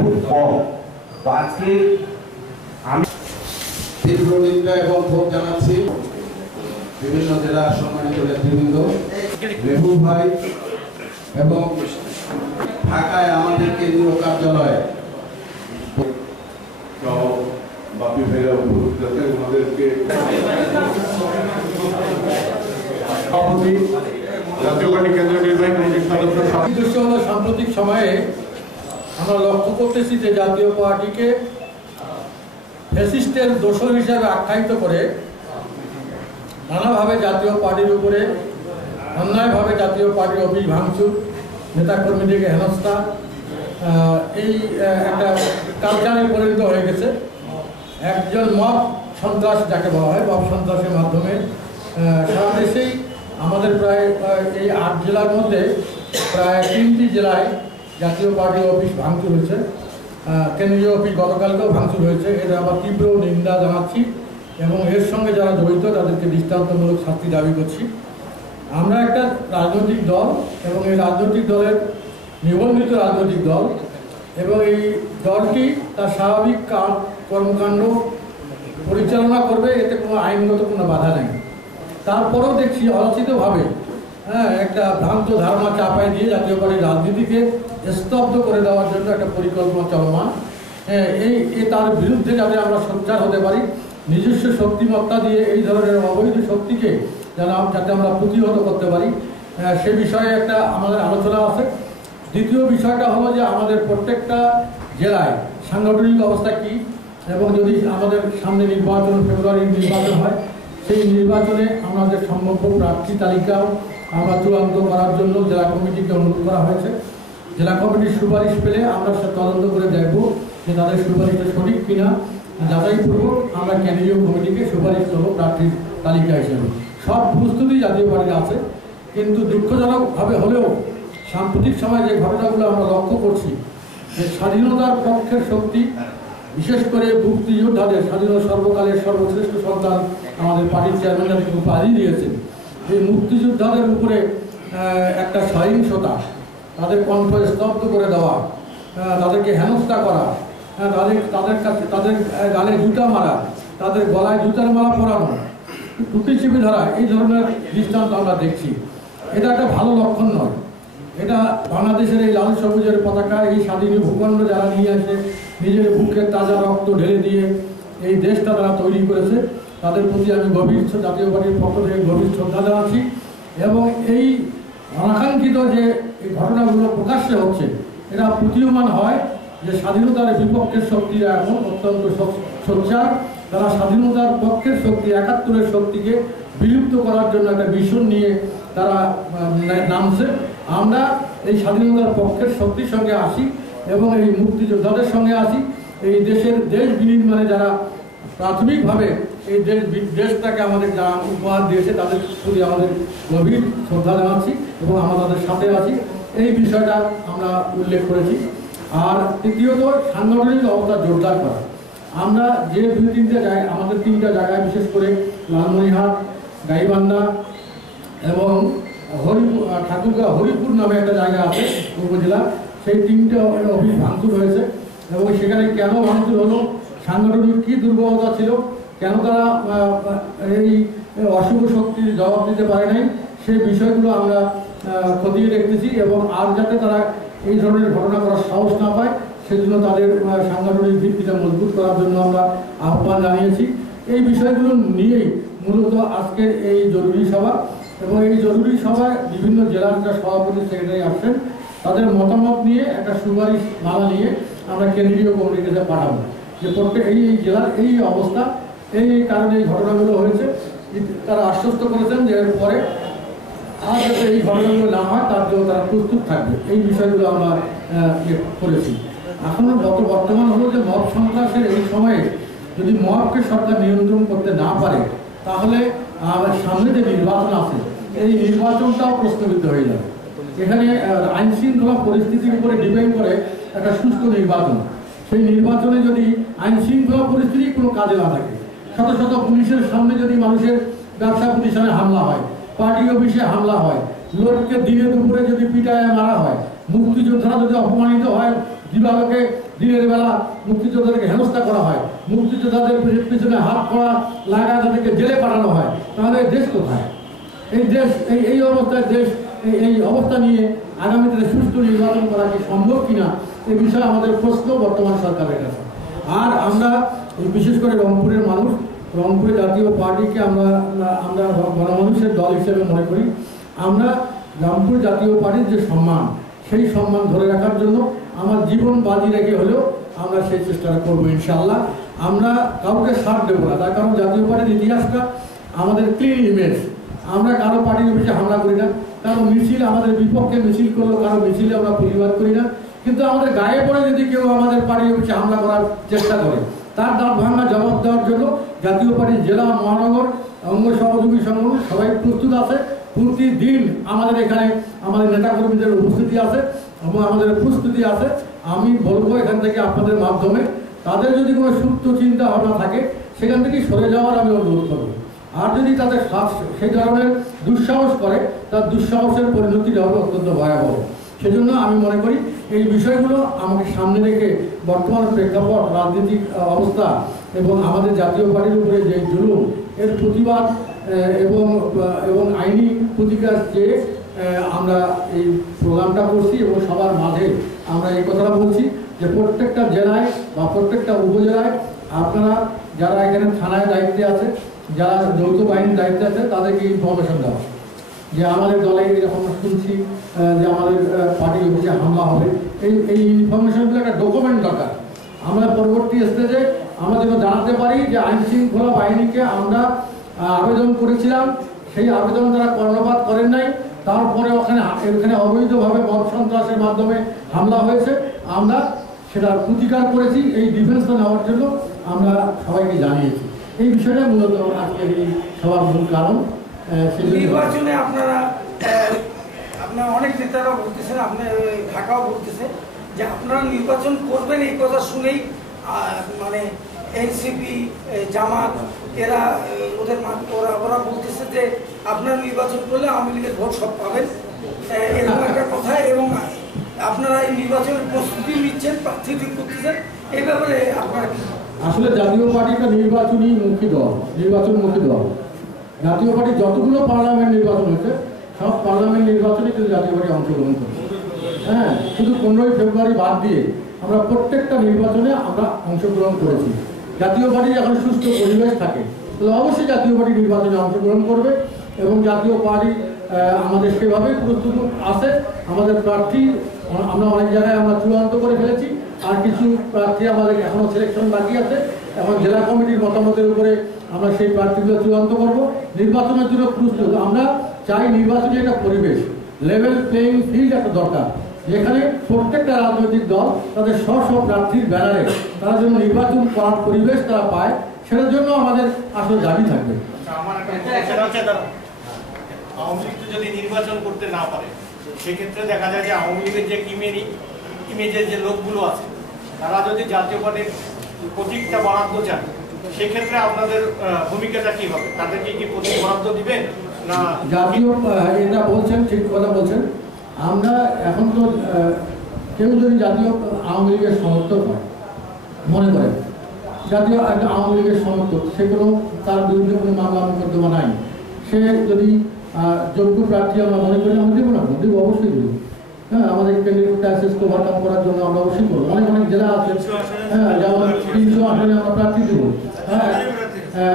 খুব কম। তো আজকে আমি তীব্র নিন্দা এবং ক্ষোভ জানাচ্ছি বিভিন্ন জেলার সম্মানিত নেতৃবৃন্দ, মেহবুব ভাই এবং ঢাকায় আমাদের কেন্দ্রীয় কার্যালয়ে বাপি ভাইরা ওনাদেরকে জাতীয় পার্টি কেন্দ্রীয় নির্বাহী কমিটির সদস্য হল সাম্প্রতিক সময়ে আমরা লক্ষ্য করতেছি যে জাতীয় পার্টিকে ফ্যাসিস্টের দোসর হিসাবে আখ্যায়িত করে নানাভাবে জাতীয় পার্টির উপরে অন্যায়ভাবে জাতীয় পার্টির অফিস ভাঙচুর, নেতাকর্মীদেরকে হেনস্থা, এই একটা কালচারে পরিণত হয়ে গেছে। একজন মব সন্ত্রাস যাকে বলা হয়, মব সন্ত্রাসের মাধ্যমে সারা দেশেই আমাদের প্রায় এই ৮ জেলার মধ্যে প্রায় ৩টি জেলায় জাতীয় পার্টি অফিস ভাঙচুর হয়েছে। কেন্দ্রীয় অফিস গতকালকেও ভাঙচুর হয়েছে। এর আমরা তীব্র নিন্দা জানাচ্ছি এবং এর সঙ্গে যারা জড়িত তাদেরকে দৃষ্টান্তমূলক শাস্তি দাবি করছি। আমরা একটা রাজনৈতিক দল এবং এই রাজনৈতিক দলের নিবন্ধিত রাজনৈতিক দল এবং এই দলটি তার স্বাভাবিক কর্মকাণ্ড পরিচালনা করবে, এতে কোনো আইনগত কোনো বাধা নেই। তারপরেও দেখছি অরচিতভাবে একটা ভ্রান্ত ধারণা চাপায় দিয়ে জাতীয় পার্টির রাজনীতিকে স্তব্ধ করে দেওয়ার জন্য একটা পরিকল্পনা চলমান। তার বিরুদ্ধে যাতে আমরা সোচ্চার হতে পারি, নিজস্ব শক্তিমত্তা দিয়ে এই ধরনের অবৈধ শক্তিকে যাতে আমরা প্রতিহত করতে পারি, সে বিষয়ে একটা আমাদের আলোচনা আছে। দ্বিতীয় বিষয়টা হলো যে আমাদের প্রত্যেকটা জেলায় সাংগঠনিক অবস্থা কী এবং যদি আমাদের সামনে নির্বাচন, ফেব্রুয়ারির নির্বাচন হয়, সেই নির্বাচনে আমাদের সম্ভাব্য প্রার্থী তালিকাও আমরা চূড়ান্ত করার জন্য জেলা কমিটিকে অনুরোধ করা হয়েছে। জেলা কমিটির সুপারিশ পেলে আমরা সে তদন্ত করে দেখব যে তাদের সুপারিশটা সঠিক কিনা, যাচাইপূর্বক আমরা কেন্দ্রীয় কমিটিকে সুপারিশ করব প্রার্থীর তালিকা হিসেবে। সব প্রস্তুতি জাতীয় পার্টির আছে, কিন্তু দুঃখজনকভাবে হলেও সাম্প্রতিক সময়ে যে ঘটনাগুলো আমরা লক্ষ্য করছি, যে স্বাধীনতার পক্ষের শক্তি, বিশেষ করে মুক্তিযোদ্ধাদের, স্বাধীনতা সর্বকালের সর্বশ্রেষ্ঠ সন্তান আমাদের পার্টির চেয়ারম্যান যাদেরকে উপাধি দিয়েছেন, এই মুক্তিযোদ্ধাদের উপরে একটা সহিংসতা, তাদের কণ্ঠ স্তব্ধ করে দেওয়া, তাদেরকে হেনস্থা করা, তাদের গালে জুতা মারা, তাদের গলায় জুতার মালা পরানো, টুটি চেপে ধরা, এই ধরনের দৃষ্টান্ত আমরা দেখছি। এটা একটা ভালো লক্ষণ নয়। এটা বাংলাদেশের এই লাল সবুজের পতাকা, এই স্বাধীন ভূখণ্ড যারা নিয়ে আসে, নিজের বুকের তাজা রক্ত ঢেলে দিয়ে এই দেশটা তারা তৈরি করেছে, তাদের প্রতি আমি গভীর জাতীয় পার্টির পক্ষ থেকে গভীর শ্রদ্ধা জানাচ্ছি। এবং এই অনাকাঙ্ক্ষিত যে এই ঘটনাগুলো প্রকাশ্যে হচ্ছে, এটা প্রতীয়মান হয় যে স্বাধীনতার বিপক্ষের শক্তিরা এখন অত্যন্ত সোচ্চার। তারা স্বাধীনতার পক্ষের শক্তি, ৭১-এর শক্তিকে বিলুপ্ত করার জন্য একটা মিশন নিয়ে তারা নামছে। আমরা এই স্বাধীনতার পক্ষের শক্তির সঙ্গে আসি এবং এই মুক্তিযোদ্ধাদের সঙ্গে আসি। এই দেশের দেশ বিনির্মাণে যারা প্রাথমিকভাবে এই দেশটাকে আমাদের যা উপহার দিয়েছে, তাদের প্রতি আমাদের গভীর শ্রদ্ধা জানাচ্ছি এবং আমরা তাদের সাথে আছি, এই বিষয়টা আমরা উল্লেখ করেছি। আর তৃতীয়ত, সাংগঠনিক অবস্থা জোরদার করা। আমরা যে ২-৩টে জায়গায়, আমাদের ৩টা জায়গায়, বিশেষ করে লালমনিরহাট, গাইবান্ধা এবং ঠাকুরগাঁও, হরিপুর নামে একটা জায়গা আছে উপজেলা, সেই ৩টে অফিস ভাঙচুর হয়েছে। এবং সেখানে কেন ভাঙচুর হলো, সাংগঠনিক কী দুর্বলতা ছিল, কেন তারা এই অশুভ শক্তির জবাব দিতে পারে নাই, সেই বিষয়গুলো আমরা খতিয়ে দেখতেছি। এবং আর যাতে তারা এই ধরনের ঘটনা করার সাহস না পায়, সেজন্য তাদের সাংগঠনিক ভিত্তিটা মজবুত করার জন্য আমরা আহ্বান জানিয়েছি। এই বিষয়গুলো নিয়েই মূলত আজকের এই জরুরি সভা। এবং এই জরুরি সভায় বিভিন্ন জেলার যারা সভাপতি, সেক্রেটারি আসছেন, তাদের মতামত নিয়ে একটা সুপারিশ মালা নিয়ে আমরা কেন্দ্রীয় কমিটির কাছে পাঠাবো যে প্রত্যেক এই জেলার এই অবস্থা, এই কারণে এই ঘটনাগুলো হয়েছে। তারা আশ্বস্ত করেছেন যে এরপরে আর যাতে এই ঘটনাগুলো না হয় তার জন্য তারা প্রস্তুত থাকবে। এই বিষয়গুলো আমরা করেছি। এখনও বর্তমান হলো যে মব সন্ত্রাসের এই সময়ে যদি মবকে সরকার নিয়ন্ত্রণ করতে না পারে, তাহলে সামনে যে নির্বাচন আছে, এই নির্বাচনটাও প্রস্তাবিত হয়ে যাবে। এখানে আইন শৃঙ্খলা পরিস্থিতির উপরে ডিপেন্ড করে একটা সুষ্ঠু নির্বাচন। সেই নির্বাচনে যদি আইন শৃঙ্খলা পরিস্থিতি কোনো কাজে না থাকে, শত শত পুলিশের সামনে যদি মানুষের ব্যবসা প্রতিষ্ঠানে হামলা হয়, পার্টি অফিসে হামলা হয়, লোককে দিনে দুপুরে যদি পিটায় মারা হয়, মুক্তিযোদ্ধারা যদি অপমানিত হয়, দিবালোকে দিনের বেলা মুক্তিযোদ্ধাদেরকে হেনস্থা করা হয়, মুক্তিযোদ্ধাদের পিছনে হাত করা লাগায় তাদেরকে জেলে পাঠানো হয়, তাহলে দেশ কোথায়? এই দেশ এই অবস্থায় এই অবস্থা নিয়ে আগামী দিনে সুষ্ঠু নির্বাচন করা কি সম্ভব কিনা এই বিষয়ে আমাদের প্রশ্ন বর্তমান সরকারের কাছে। আর আমরা বিশেষ করে রংপুরের মানুষ, রংপুরের জাতীয় পার্টিকে আমরা গণমানুষের দল হিসেবে মনে করি। আমরা রংপুর জাতীয় পার্টির যে সম্মান, সেই সম্মান ধরে রাখার জন্য আমার জীবন বাজি রেখে হলেও আমরা সেই চেষ্টাটা করবো ইনশাআল্লাহ। আমরা কাউকে সাথ দেবো না, তার কারণ জাতীয় পার্টির ইতিহাসটা আমাদের ক্লিন ইমেজ। আমরা কারো পার্টির অফিসে হামলা করি না, কারো মিছিল আমাদের বিপক্ষে মিছিল করলো, কারো মিছিলে আমরা প্রতিবাদ করি না। কিন্তু আমাদের গায়ে পড়ে যদি কেউ আমাদের পার্টির অফিসে হামলা করার চেষ্টা করে, তার দাঁত ভাঙা জবাব দেওয়ার জন্য জাতীয় পার্টির জেলা মহানগর অঙ্গ সহযোগী সংগঠন সবাই প্রস্তুত আছে। প্রতিদিন আমাদের এখানে আমাদের নেতাকর্মীদের উপস্থিতি আছে এবং আমাদের প্রস্তুতি আছে। আমি বলবো এখান থেকে আপনাদের মাধ্যমে তাদের যদি কোনো সুপ্ত চিন্তা ভাবনা থাকে সেখান থেকে সরে যাওয়ার আমি অনুরোধ করবো। আর যদি তাদের সেই ধরনের দুঃসাহস করে, তার দুঃসাহসের পরিণতিটা হবে অত্যন্ত ভয়াবহ। সেজন্য আমি মনে করি এই বিষয়গুলো আমাকে সামনে রেখে বর্তমান প্রেক্ষাপট, রাজনৈতিক অবস্থা এবং আমাদের জাতীয় পার্টির উপরে যে জুলুম, এর প্রতিবাদ এবং আইনি প্রতিকার চেয়ে আমরা এই প্রোগ্রামটা করছি এবং সবার মাঝে আমরা এই কথাটা বলছি যে প্রত্যেকটা জেলায় বা প্রত্যেকটা উপজেলায় আপনারা যারা এখানে থানায় দায়িত্বে আছে, যারা যৌথ বাহিনীর দায়িত্বে আছে, তাদেরকে ইনফরমেশন দেওয়া যে আমাদের দলে এরকম শুনছি যে আমাদের পার্টি অফিসে হামলা হবে। এই ইনফরমেশনগুলো একটা ডকুমেন্ট দরকার। আমরা পরবর্তী স্টেজে আমরা যেন জানাতে পারি যে আইন শৃঙ্খলা বাহিনীকে আমরা আবেদন করেছিলাম, সেই আবেদন তারা কর্ণপাত করেন নাই, তারপরে এখানে অবৈধভাবে মব সন্ত্রাসের মাধ্যমে হামলা হয়েছে, আমরা সেটা প্রতিকার করেছি। এই ডিফেন্সটা নেওয়ার জন্য আমরা সবাইকে জানিয়েছি। এই বিষয়টা মূলত আজকে এই সবার মূল কারণ। নির্বাচনে আপনারা অনেক নেতারা বলতেছেন, আপনার ঢাকাও বলতেছে যে আপনারা নির্বাচন করবেন, এই কথা শুনেই মানে এনসিপি, জামাত এরা ওরা বলতেছে যে আপনারা নির্বাচন করলে আওয়ামী লীগের ভোট সব পাবেন, এরকম একটা কথা। এবং আপনারা এই নির্বাচনের প্রস্তুতি নিচ্ছেন, প্রার্থী ঠিক করতেছেন, এই ব্যাপারে আপনারা আসলে জাতীয় পার্টি একটা নির্বাচনমুখী দল। জাতীয় পার্টি যতগুলো পার্লামেন্ট নির্বাচন হয়েছে সব পার্লামেন্ট নির্বাচনে কিন্তু জাতীয় পার্টি অংশগ্রহণ করেছে। হ্যাঁ, শুধু 15ই ফেব্রুয়ারি বাদ দিয়ে আমরা প্রত্যেকটা নির্বাচনে আমরা অংশগ্রহণ করেছি। জাতীয় পার্টি যখন সুস্থ পরিবেশ থাকে তাহলে অবশ্যই জাতীয় পার্টি নির্বাচনে অংশগ্রহণ করবে এবং জাতীয় পার্টি আমাদের সেভাবেই প্রস্তুত আছে। আমাদের প্রার্থী আমরা অনেক জায়গায় আমরা চূড়ান্ত করে ফেলেছি, আর কিছু প্রার্থী আমাদের এখনও সিলেকশন বাকি আছে। এখন জেলা কমিটির মতামতের উপরে আমরা সেই প্রার্থীগুলো চূড়ান্ত করব। নির্বাচনের জন্য প্রস্তুত আমরা চাই। নির্বাচনী একটা পরিবেশ, লেভেল প্লেইং ফিল্ড একটা দরকার, যেখানে প্রত্যেকটা রাজনৈতিক দল তাদের স্ব প্রার্থীর ব্যানারে তারা যেন নির্বাচন করার পরিবেশ তারা পায়, সেটার জন্য আমাদের আসলে দাবি থাকবে। আওয়ামী লীগ যদি নির্বাচন করতে না পারে সেক্ষেত্রে দেখা যায় যে আওয়ামী লীগের যে ইমেজের যে লোকগুলো আছে তারা যদি জাতীয় পার্টির প্রতীকটা বরাদ্দ চান, সেক্ষেত্রে আপনাদের ভূমিকাটা কি হবে? তাদেরকে কি প্রতীক বরাদ্দ দিবেন না? জাতীয় এটা বলছেন, ঠিক কথা বলছেন। আমরা এখন তো কেউ যদি জাতীয় আওয়ামী লীগের সমর্থক হয়, মনে করেন জাতীয় একটা আওয়ামী লীগের সমর্থক, সে কোনো তার বিরুদ্ধে কোনো মামলা মোকদ্দমা নাই, সে যদি যোগ্য প্রার্থী আমরা মনে করি, আমরা দেবো না, দেবো, অবশ্যই দেবো। হ্যাঁ, আমাদের ক্যান্ডিডেট ক্রাইসিস ওভারকাম করার জন্য আমরা অবশ্যই করবো। অনেক জেলা আছে, হ্যাঁ, যেমন 300 আসনে আমরা প্রার্থী দেবো। হ্যাঁ,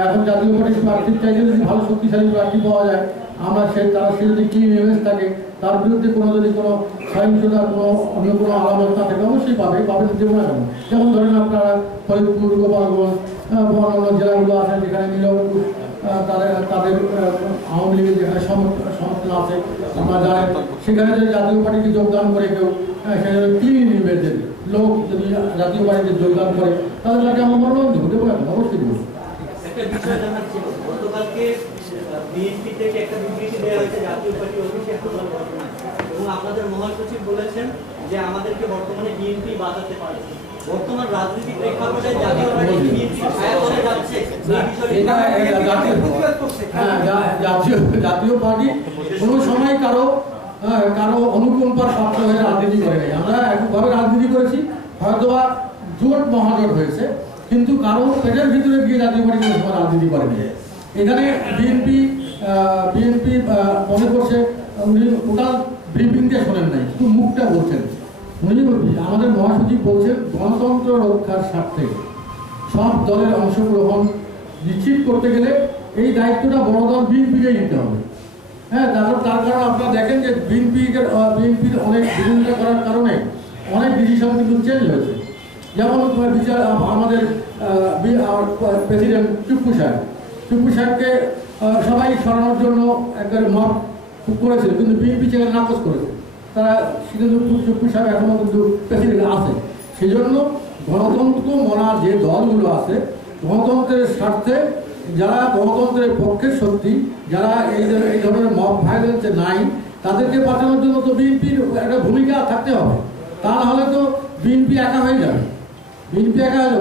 এখন জাতীয় পার্টির প্রার্থীর চাইতে যদি ভালো শক্তিশালী প্রার্থী পাওয়া যায়, আমরা সে যদি ক্লিন ইমেজ থাকে, তার বিরুদ্ধে যদি কোনো সহিংসতার অন্য কোনো আলামত না থাকে, অবশ্যই পাবেন দেবো না কেন। যেমন ধরেন আপনারা ফরিদপুর, গোপালগঞ্জ, অন্যান্য জেলাগুলো আছেন যেখানে নীলবপুর তাদের আওয়ামী লীগের যেখানে সমর্থন আছে আমরা জানেন, সেখানে যদি জাতীয় পার্টিকে যোগদান করে কেউ সেখানে ক্লিন ইমেজের লোক যদি জাতীয় পার্টিতে যোগদান করে, তাহলে তাকে আমরা মনোনয়ন দেবো, দেবো না কেন, অবশ্যই দেবো। একটা বিষয় জানার ছিল, গতকালকে বিএনপি থেকে একটা বিবৃতি দেওয়া হয়েছে জাতীয় পার্টি অফিসে হামলার ঘটনা, এবং আপনাদের মহাসচিব বলেছেন যে আমাদেরকে বর্তমানে বিএনপি বাঁচাতে পারে। বর্তমান রাজনৈতিক প্রেক্ষাপটে জাতীয় পার্টি বিএনপি ছায়া করে যাচ্ছে, জাতীয় পার্টি কোনো সময় কারো অনুকম্পার পাত্র হয়ে রাজনীতি করে নাই। আমরা একভাবে রাজনীতি করেছি, হয়তোবা জোট মহাজোট হয়েছে, কিন্তু কারো পেটের ভিতরে গিয়ে জাতীয় পার্টি কোনো সময় রাজনীতি করেনি। এখানে বিএনপি মনে করছে উনি টোটাল ব্রিফিংটা শোনেন নাই, শুধু মুখটা বলছেন। উনি আমাদের মহাসচিব বলছেন গণতন্ত্র রক্ষার স্বার্থে সব দলের অংশগ্রহণ নিশ্চিত করতে গেলে এই দায়িত্বটা বড় দল বিএনপিকে নিতে হবে। হ্যাঁ, তার কারণ আপনারা দেখেন যে বিএনপির অনেক বিরোধিতা করার কারণে অনেক ডিসিশন কিন্তু চেঞ্জ হয়েছে। যেমন আমাদের প্রেসিডেন্ট চুপ্পু সাহেবকে সবাই সরানোর জন্য একবারে মত করেছিল, কিন্তু বিএনপি সেখানে নাকচ করেছে। তারা কিন্তু চুপ্পু সাহেব এখনও কিন্তু প্রেসিডেন্ট আছে। সেই জন্য গণতন্ত্র মনা যে দলগুলো আছে, গণতন্ত্রের স্বার্থে যারা গণতন্ত্রের পক্ষের শক্তি, যারা এই ধরনের মব ভায়োলেন্সে নাই, তাদেরকে বাঁচানোর জন্য তো বিএনপির একটা ভূমিকা থাকতে হবে। তা নাহলে তো বিএনপি একা হয়ে যাবে।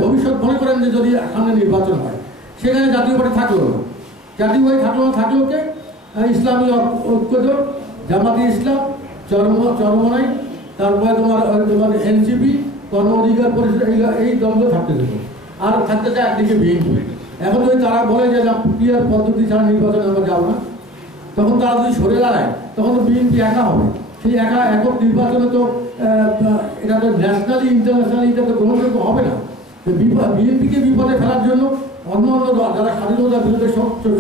ভবিষ্যৎ মনে করেন যে যদি সামনে নির্বাচন হয়, সেখানে জাতীয় পার্টি থাকলো না। জাতীয় পার্টি থাকলেও কে ইসলামী ঐক্যজোট, জামাতে ইসলাম, চরমনাই, তারপরে তোমার এনসিপি, গণ অধিকার পরিষদ, এই দলগুলো থাকতে দেবে। আর থাকতে চায় একদিকে বিএনপি। এখন যদি তারা বলে যে পিআর পদ্ধতি ছাড়া নির্বাচনে আমরা যাবো না, তখন তারা যদি সরে দাঁড়ায়, তখন তো বিএনপি একা হবে। সেই একক নির্বাচনে তো এটা তো ন্যাশনালি ইন্টারন্যাশনালি এটা তো গ্রহণযোগ্য হবে না। বিএনপিকে বিপদে ফেলার জন্য অন্য যারা স্বাধীনতার বিরুদ্ধে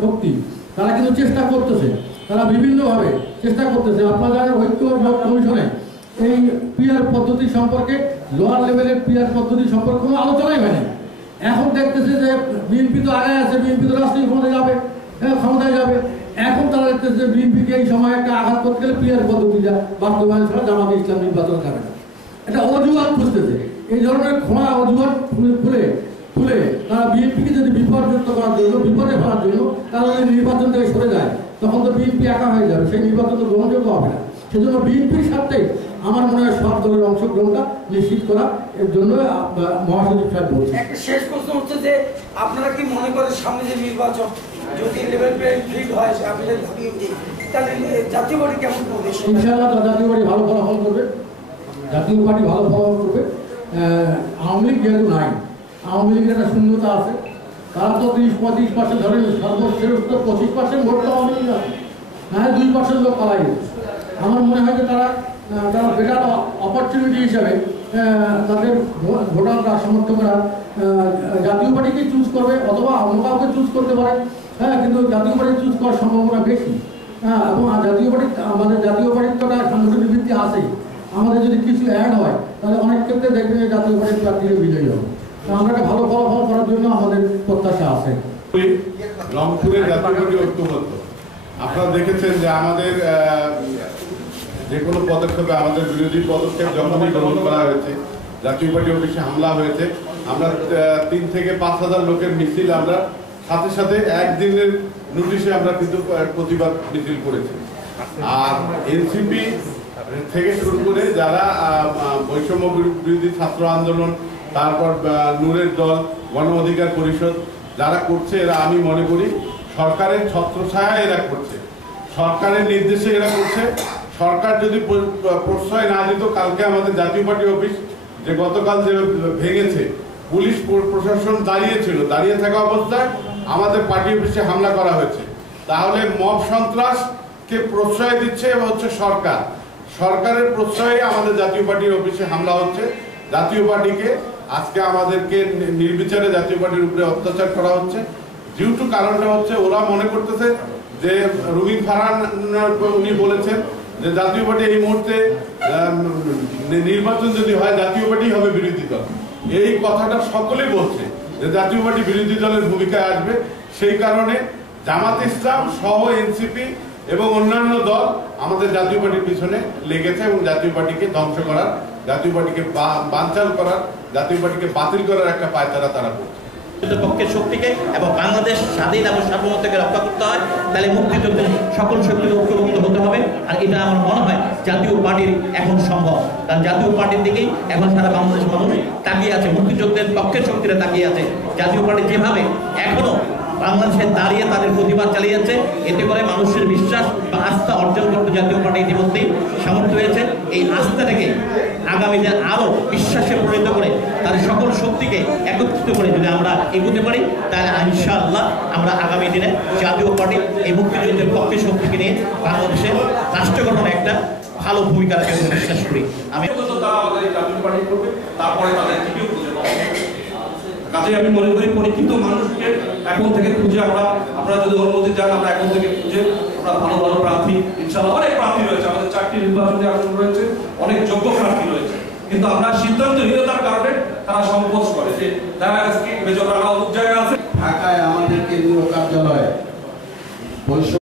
শক্তি, তারা কিন্তু চেষ্টা করতেছে, তারা বিভিন্নভাবে চেষ্টা করতেছে। আপনারা জানেন ঐক্য কমিশনে এই পিআর পদ্ধতি সম্পর্কে, লোয়ার লেভেলের পিআর পদ্ধতি সম্পর্কে কোনো আলোচনাই হয়নি। এখন দেখতেছে যে বিএনপি তো আগে আছে, বিএনপি তো রাষ্ট্রীয় ক্ষমতায় যাবে। এখন তারা দেখতেছে যে বিএনপিকে এই সময় একটা আঘাত করতে গেলে পিআর পদ্ধতিটা বাস্তবায়ন ছাড়া জামাতে ইসলাম নির্বাচন যাবে না। এটা অজুহাত খুঁজতেছে। এই ধরনের খোলা অজুহাত খুলে তারা বিএনপিকে যদি বিপর্যস্ত করার জন্য, বিপদে ফেলার জন্য তারা যদি নির্বাচন থেকে সরে যায়, তখন তো বিএনপি একা হয়ে যাবে, সেই নির্বাচন তো গ্রহণযোগ্য হবে না। সেজন্য বিএনপির স্বার্থেই আমার মনে হয় সব দলের অংশগ্রহণটা নিশ্চিত করা, এর জন্য মহাসচিব সাহেব বলছেন। একটা শেষ প্রশ্ন হচ্ছে যে আপনারা কি মনে করেন সামনে যে নির্বাচন যদি লেভেল প্লেইং ফিল্ড হয়, আপনাদের তাহলে জাতীয় পার্টি কেমন করবে? ইনশাআল্লাহ জাতীয় পার্টি ভালো ফলাফল করবে। জাতীয় পার্টি ভালো ফলাফল করবে। আওয়ামী লীগ যেহেতু নাই, আওয়ামী লীগের একটা শূন্যতা আছে। তারা তো 30-35% ধরেন, সর্বশ্রেষ্ঠ 25% ভোট তো আওয়ামী লীগ আছে, না 2% লোক পালাই গেছে। আমার মনে হয় যে তারা বেটার অপরচুনিটি হিসাবে তাদের ভোটাররা, সমর্থকরা জাতীয় পার্টিকে চুজ করবে, অথবা অন্য কাউকে চুজ করতে পারে। হ্যাঁ, কিন্তু জাতীয় পার্টি চুজ করার সম্ভাবনা বেশি। হ্যাঁ, এবং জাতীয় পার্টি, আমাদের জাতীয় পার্টির তো একটা সাংগঠনিক ভিত্তি আছেই। আমাদের যদি কিছু অ্যাড হয়, তাহলে অনেক ক্ষেত্রে দেখবেন যে জাতীয় পার্টির প্রার্থীরা বিজয়ী হবে। আমরা একটা ভালো ফলাফল করার জন্য আমাদের প্রত্যাশা আছে। রংপুরের জাতীয় পার্টি ঐক্যবদ্ধ। আপনারা দেখেছেন যে আমাদের যে কোনো পদক্ষেপে, আমাদের বিরোধী পদক্ষেপ যখনই গ্রহণ করা হয়েছে, জাতীয় পার্টি অফিসে হামলা হয়েছে, আমরা 3 থেকে 5,000 লোকের মিছিল আমরা সাথে সাথে একদিনের নোটিশে আমরা কিন্তু প্রতিবাদ মিছিল করেছি। আর এনসিপি থেকে শুরু করে যারা বৈষম্য বিরোধী ছাত্র আন্দোলন, তারপর নূরের দল, গণ অধিকার পরিষদ যারা করছে, এরা আমি মনে করি সরকারের ছত্রছায়া এরা করছে, সরকারের নির্দেশে এরা করছে। সরকার যদি প্রশ্রয় না দিত, কালকে আমাদের জাতীয় পার্টি অফিস যে গতকাল যে ভেঙেছে, পুলিশ প্রশাসন দাঁড়িয়ে থাকা অবস্থায় আমাদের পার্টি অফিসে হামলা করা হয়েছে। তাহলে মব সন্ত্রাসকে প্রশ্রয় দিচ্ছে হচ্ছে সরকার। সরকারের প্রশ্রয়ে আমাদের জাতীয় পার্টির অফিসে হামলা হচ্ছে। জাতীয় পার্টিকে আজকে আমাদেরকে নির্বিচারে জাতীয় পার্টির উপরে অত্যাচার করা হচ্ছে। যেহেতু কারণটা হচ্ছে ওরা মনে করতেছে যে রুবিন ফারহান উনি বলেছেন যে জাতীয় পার্টি এই মুহূর্তে নির্বাচন যদি হয়, জাতীয় পার্টি হবে বিরোধী দল। এই কথাটা সকলেই বলছে যে জাতীয় পার্টি বিরোধী দলের ভূমিকায় আসবে। সেই কারণে জামাত ইসলাম সহ এনসিপি এবং অন্যান্য দল আমাদের জাতীয় পার্টির পিছনে লেগেছে এবং জাতীয় পার্টিকে ধ্বংস করার, জাতীয় পার্টিকে বানচাল করার, জাতীয় পার্টিকে বাতিল করার একটা পায়তারা তারা করছে। পক্ষের শক্তিকে এবং বাংলাদেশ স্বাধীন এবং সার্বভৌমত্বকে রক্ষা করতে হয়, তাহলে মুক্তিযুদ্ধের সকল শক্তিকে ঐক্যবদ্ধ হতে হবে। আর এটা আমার মনে হয় জাতীয় পার্টির এখন সম্ভব, কারণ জাতীয় পার্টির দিকেই এখন সারা বাংলাদেশ মানুষ তাকিয়ে আছে, মুক্তিযুদ্ধের পক্ষের শক্তিরা তাকিয়ে আছে। জাতীয় পার্টি যেভাবে এখনো বাংলাদেশে দাঁড়িয়ে তাদের প্রতিবাদ চালিয়ে যাচ্ছে। এতে করে মানুষের বিশ্বাস বা আস্থা অর্জন করতে জাতীয় পার্টি ইতিমধ্যেই সামর্থ্য হয়েছে। এই আস্থাটাকে আগামী দিনে আরও বিশ্বাসে পরিণত করে তাদের সকল শক্তিকে একত্রিত করে যদি আমরা এগোতে পারি, তাহলে ইনশাআল্লাহ আমরা আগামী দিনে জাতীয় পার্টি এই মুক্তিযুদ্ধের পক্ষে শক্তিকে নিয়ে বাংলাদেশে রাষ্ট্র গঠনে একটা ভালো ভূমিকা রাখবে বলে বিশ্বাস করি। আমি তারা আমাদের জাতীয় পার্টি করবে, তারপরে তাদের টিকিও খুঁজে পাবো। কাজে আমি মনে করি পরীক্ষিত মানুষকে এখন থেকে খুঁজে আপনারা যদি অনুমতি চান, আমরা এখন থেকে খুঁজে আমরা ভালো ভালো প্রার্থী, ইনশাআল্লাহ অনেক প্রার্থী রয়েছে, আমাদের 4টি নির্বাচনী আসন রয়েছে, অনেক যোগ্য প্রার্থী রয়েছে, কিন্তু আমরা সিদ্ধান্তহীনতার কারণে তারা সংকোচ করে যে দেখা গেছে কি মেজর রানা অমুক জায়গায় আছে। ঢাকায় আমাদের কেন্দ্রীয় কার্যালয়ে